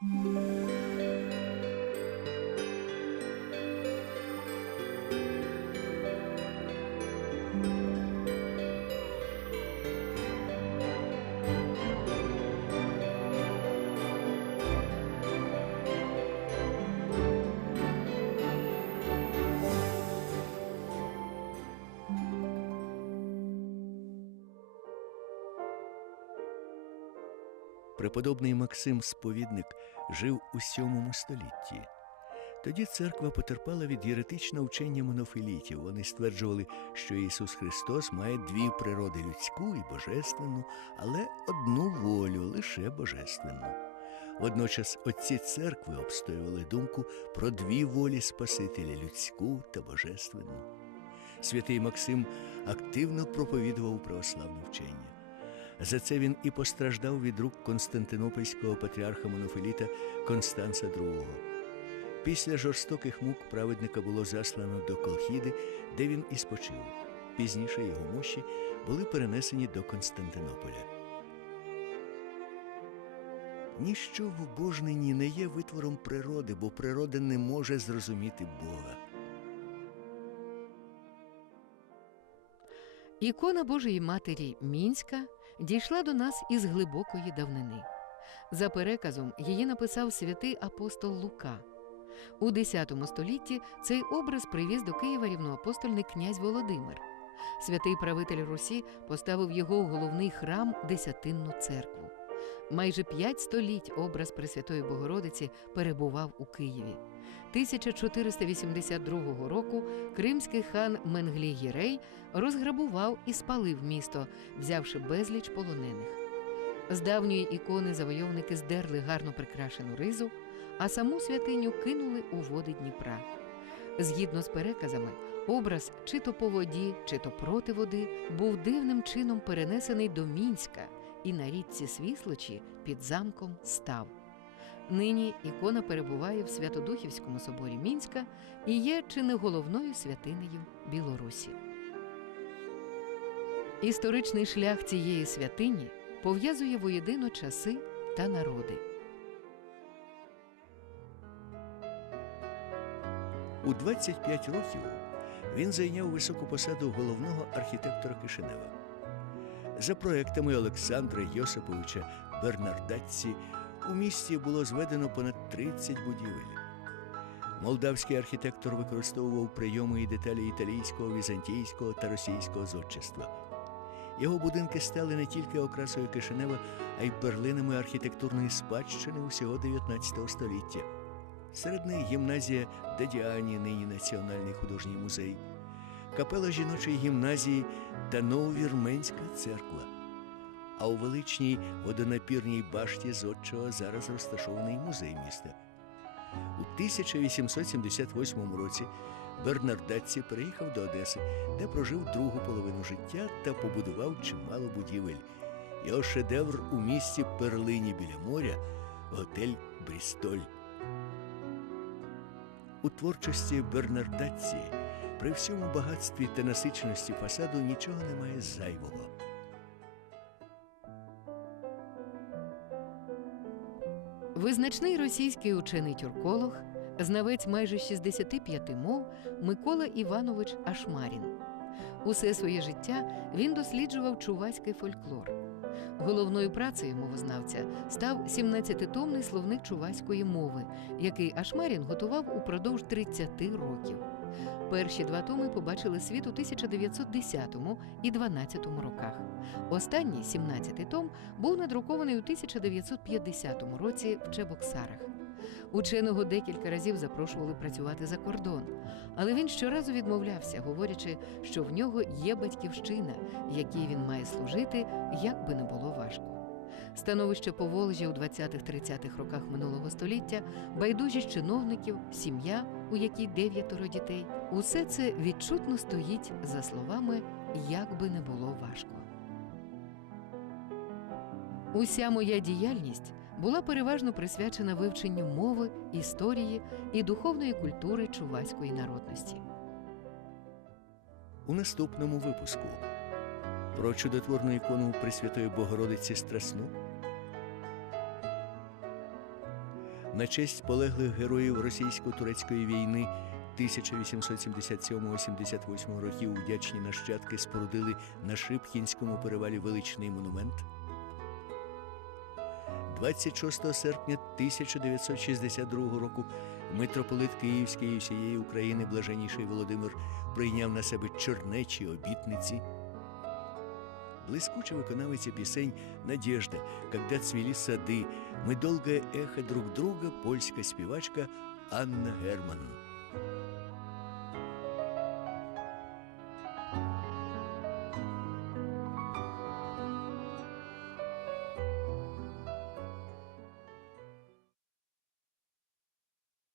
Música Преподобний Максим Сповідник жив у сьомому столітті. Тоді церква потерпала від єретичного вчення монофілітів. Вони стверджували, що Ісус Христос має дві природи людську і божественну, але одну волю лише божественну. Водночас отці церкви обстоювали думку про дві волі Спасителя людську та божественну. Святий Максим активно проповідував православне вчення. За це він і постраждав від рук Константинопольського патріарха Монофіліта Констанца II. Після жорстоких мук праведника було заслано до Колхіди, де він і спочив. Пізніше його мощі були перенесені до Константинополя. Ніщо в обожненні не є витвором природи, бо природа не може зрозуміти Бога. Ікона Божої Матері Мінська дійшла до нас із глибокої давнини. За переказом її написав святий апостол Лука. У X столітті цей образ привіз до Києва рівноапостольний князь Володимир. Святий правитель Русі поставив його у головний храм Десятинну церкву. Майже п'ять століть образ Пресвятої Богородиці перебував у Києві. 1482 року кримський хан Менглі Гірей розграбував і спалив місто, взявши безліч полонених. З давньої ікони завойовники здерли гарно прикрашену ризу, а саму святиню кинули у води Дніпра. Згідно з переказами, образ чи то по воді, чи то проти води був дивним чином перенесений до Мінська і на річці Свіслочі під замком став. Нині ікона перебуває в Святодухівському соборі Мінська і є чи не головною святинею Білорусі. Історичний шлях цієї святині пов'язує воєдино часи та народи. У 25 років він зайняв високу посаду головного архітектора Кишинева. За проектами Олександра Йосиповича Бернардатці у місті було зведено понад 30 будівель. Молдавський архітектор використовував прийоми і деталі італійського, візантійського та російського зодчества. Його будинки стали не тільки окрасою Кишинева, а й перлинами архітектурної спадщини усього 19 століття. Серед них гімназія Дадіані, нині Національний художній музей, капела жіночої гімназії та Нововірменська церква. А у величній водонапірній башті зодчого зараз розташований музей міста. У 1878 році Бернардатці переїхав до Одеси, де прожив другу половину життя та побудував чимало будівель. Його шедевр у місті Перлині біля моря готель Брістоль. У творчості Бернардатці при всьому багатстві та насиченості фасаду нічого немає зайвого. Визначний російський учений-тюрколог, знавець майже 65 мов Микола Іванович Ашмарін. Усе своє життя він досліджував чуваський фольклор. Головною працею мовознавця став 17-томний словник чуваської мови, який Ашмарін готував упродовж 30 років. Перші два томи побачили світ у 1910 і 12 роках. Останній, 17-й том, був надрукований у 1950 році в Чебоксарах. Ученого декілька разів запрошували працювати за кордон, але він щоразу відмовлявся, говорячи, що в нього є батьківщина, якій він має служити, як би не було важко. Становище Поволжя у 20-30-х роках минулого століття, байдужість чиновників, сім'я, у якій дев'ятеро дітей, усе це відчутно стоїть за словами як би не було важко. Уся моя діяльність була переважно присвячена вивченню мови, історії і духовної культури чуваської народності. У наступному випуску про чудотворну ікону Пресвятої Богородиці Страсну. На честь полеглих героїв російсько-турецької війни 1877-78 років вдячні нащадки спорудили на Шипкінському перевалі величний монумент. 26 серпня 1962 року митрополит Київський і всієї України блаженніший Володимир прийняв на себе чернечі обітниці Блискуча виконавиця пісень «Надежда», «Когда цвели сады», «Мы долгое эхо друг друга» польська співачка Анна Герман.